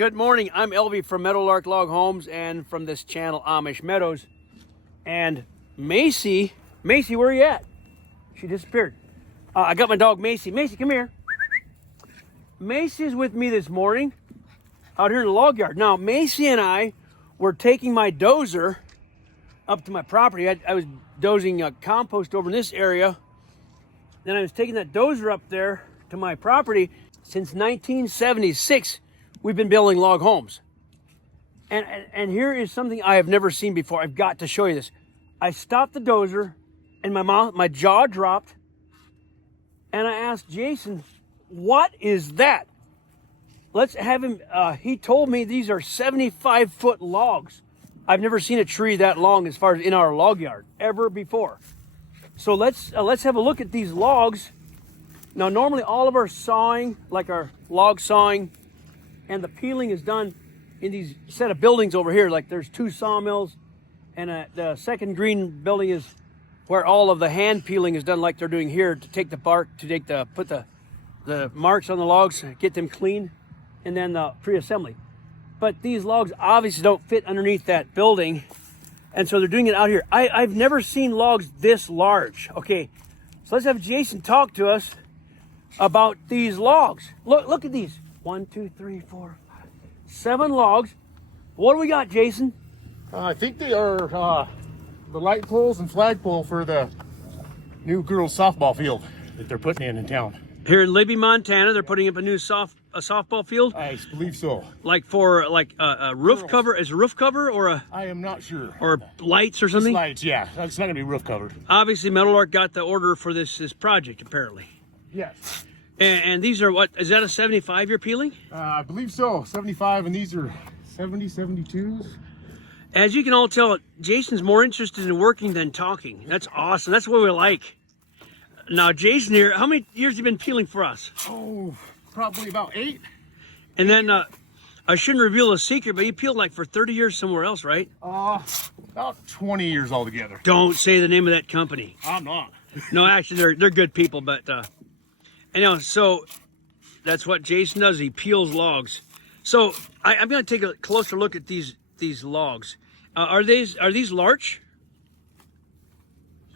Good morning. I'm Elby from Meadowlark Log Homes and from this channel, Amish Meadows. And Macy, where are you at? She disappeared. I got my dog Macy. Macy, come here. Macy's with me this morning out here in the log yard. Now, Macy and I were taking my dozer up to my property. I was dozing compost over in this area. Then I was taking that dozer up there to my property. Since 1976, we've been building log homes. And here is something I have never seen before. I've got to show you this. I stopped the dozer and my jaw dropped. And I asked Jason, what is that? Let's have him, he told me these are 75-foot logs. I've never seen a tree that long as far as in our log yard ever before. So let's have a look at these logs. Now, normally all of our sawing, like our log sawing and the peeling is done in these set of buildings over here. Like there's 2 sawmills and the second green building is where all of the hand peeling is done like they're doing here to take the bark, to put the marks on the logs, get them clean, and then the pre-assembly. But these logs obviously don't fit underneath that building, and so they're doing it out here. I've never seen logs this large. Okay, so let's have Jason talk to us about these logs. Look at these. 1, 2, 3, 4, 5, 7 logs. What do we got, Jason? I think they are the light poles and flagpole for the new girls softball field that they're putting in town. Here in Libby, Montana, they're putting up a new softball field. I believe so. Like for a roof cover, is a roof cover or I am not sure. Or lights or something? Lights, yeah. It's not gonna be roof covered. Obviously, Meadowlark got the order for this project apparently. Yes. And these are what? Is that a 75 you're peeling? I believe so. 75, and these are 70, 72s. As you can all tell, Jason's more interested in working than talking. That's awesome. That's what we like. Now, Jason here, how many years have you been peeling for us? Oh, probably about 8. And then, I shouldn't reveal a secret, but you peeled like for 30 years somewhere else, right? About 20 years altogether. Don't say the name of that company. I'm not. No, actually, they're good people, but anyway, so that's what Jason does. He peels logs. So I'm going to take a closer look at these logs. Are these larch?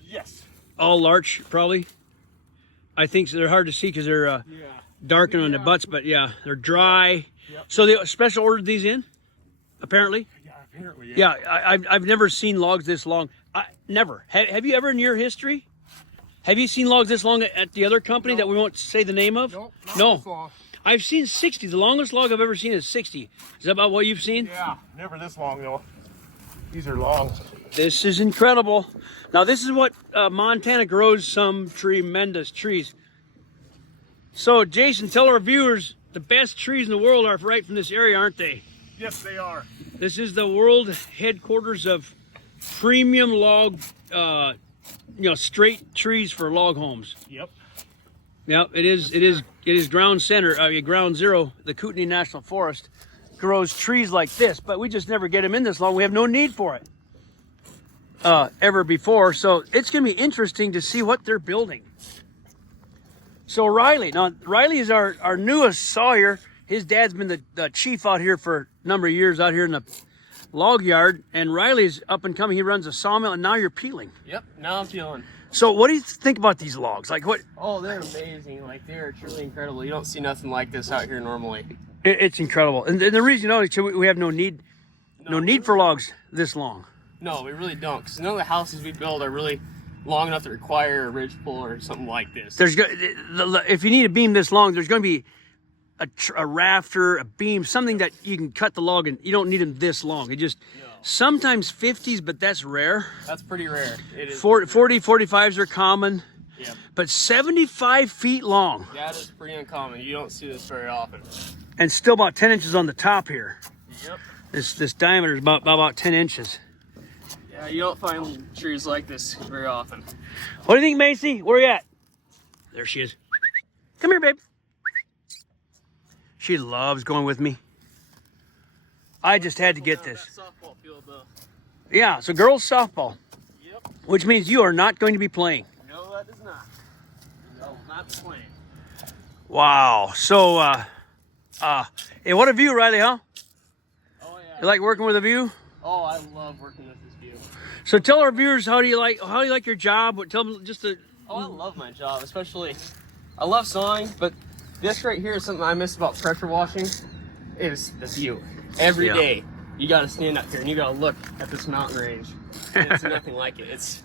Yes. All larch, probably. I think so. They're hard to see because they're darkened on the butts, but yeah, they're dry. Yep. So they special ordered these in, apparently. Yeah, apparently. Yeah, I've never seen logs this long. Never. Have you ever in your history? Have you seen logs this long at the other company that we won't say the name of? Nope, no. This long. I've seen 60. The longest log I've ever seen is 60. Is that about what you've seen? Yeah, never this long though. These are long. This is incredible. Now this is what Montana grows, some tremendous trees. So Jason, tell our viewers the best trees in the world are right from this area, aren't they? Yes, they are. This is the world headquarters of premium log, straight trees for log homes. Yep. Yep, it is ground center, ground zero. The Kootenai National Forest grows trees like this, but we just never get them in this long. We have no need for it ever before. So it's going to be interesting to see what they're building. So Riley is our newest sawyer. His dad's been the chief out here for a number of years out here in the log yard, and Riley's up and coming. He runs a sawmill, and now you're peeling. Yep, now I'm peeling. So what do you think about these logs? Like what? Oh, they're amazing. Like they're truly incredible. You don't see nothing like this out here normally. It's incredible, and the reason we have no need for logs this long. No, we really don't, because none of the houses we build are really long enough to require a ridge pull or something like this. If you need a beam this long, there's going to be a rafter, a beam, something that you can cut the log, and you don't need them this long. It just sometimes 50s, but that's rare. That's pretty rare. It is 40, 45s are common. Yep. But 75 feet long. That is pretty uncommon. You don't see this very often. And still about 10 inches on the top here. Yep. This diameter is about 10 inches. Yeah, you don't find trees like this very often. What do you think, Macy? Where are you at? There she is. Come here, babe. She loves going with me. I just had to get this. Softball field, though. Yeah, so girls softball. Yep. Which means you are not going to be playing. No, that does not. No, not playing. Wow. So, hey, what a view, Riley, huh? You like working with a view? Oh, I love working with this view. So tell our viewers, how do you like your job? Tell them just the. Oh, I love my job, especially. I love sawing, but this right here is something I miss about pressure washing. Is the view. Every day, you got to stand up here and you got to look at this mountain range. And it's nothing like it. It's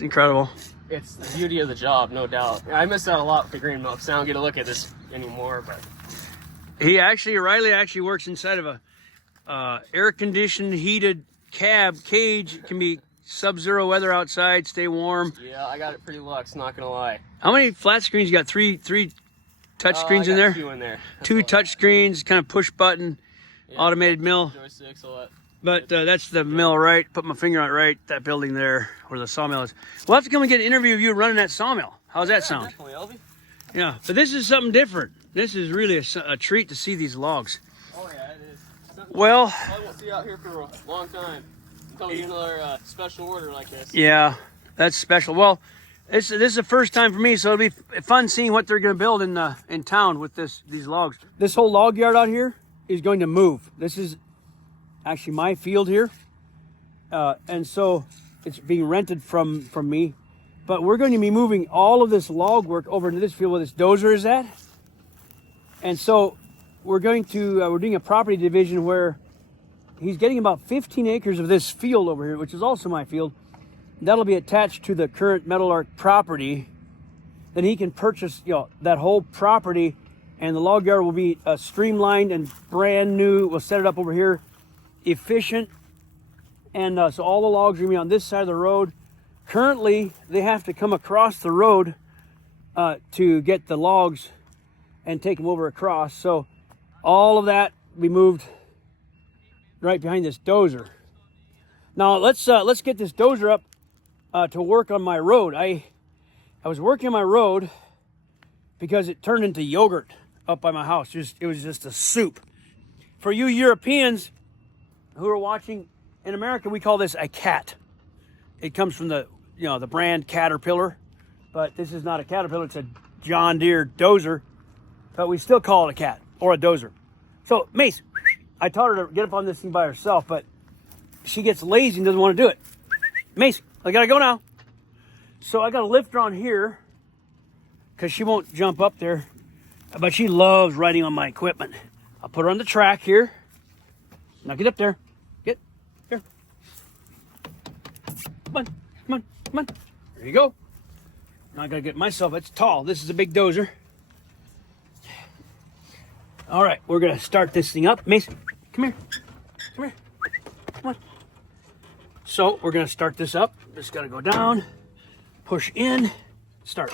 incredible. It's the beauty of the job, no doubt. I miss out a lot with the green milks. I don't get to look at this anymore, but Riley actually works inside of a air-conditioned, heated cage. It can be sub-zero weather outside, stay warm. Yeah, I got it pretty luxe, not gonna lie. How many flat screens? You got three touch screens in there? Two in there. Two touch screens, kind of push button, automated mill. Joysticks, all that. But that's the mill, right? Put my finger on it, right? That building there, where the sawmill is. We'll have to come and get an interview of you running that sawmill. How's that sound? Definitely, Elby. Yeah, but this is something different. This is really a treat to see these logs. Oh yeah, it is. Something Well, I won't see out here for a long time until we get another special order like this. yeah, that's special. Well, this is the first time for me, so it'll be fun seeing what they're going to build in town with these logs. This whole log yard out here is going to move. This is actually my field here, and so it's being rented from me. But we're going to be moving all of this log work over into this field where this dozer is at. And so we're doing a property division where he's getting about 15 acres of this field over here, which is also my field. That'll be attached to the current Meadowlark property. Then he can purchase, that whole property, and the log yard will be streamlined and brand new. We'll set it up over here, efficient. And so all the logs are going to be on this side of the road. Currently, they have to come across the road to get the logs and take them over across. So all of that we moved right behind this dozer. Now let's get this dozer up to work on my road. I was working on my road because it turned into yogurt up by my house. It was just a soup. For you Europeans who are watching, in America we call this a cat. It comes from the brand Caterpillar, but this is not a Caterpillar, it's a John Deere dozer, but we still call it a cat or a dozer. So Mace, I taught her to get up on this thing by herself, but she gets lazy and doesn't want to do it. Mace, I gotta go now. So I gotta lift her on here because she won't jump up there, but she loves riding on my equipment. I'll put her on the track here. Now get up there. Get here. Come on, come on, come on. There you go. Now I gotta get myself, it's tall. This is a big dozer. All right, we're gonna start this thing up. Mace, come here. Come here. Come on. So we're gonna start this up. Just gotta go down, push in, start.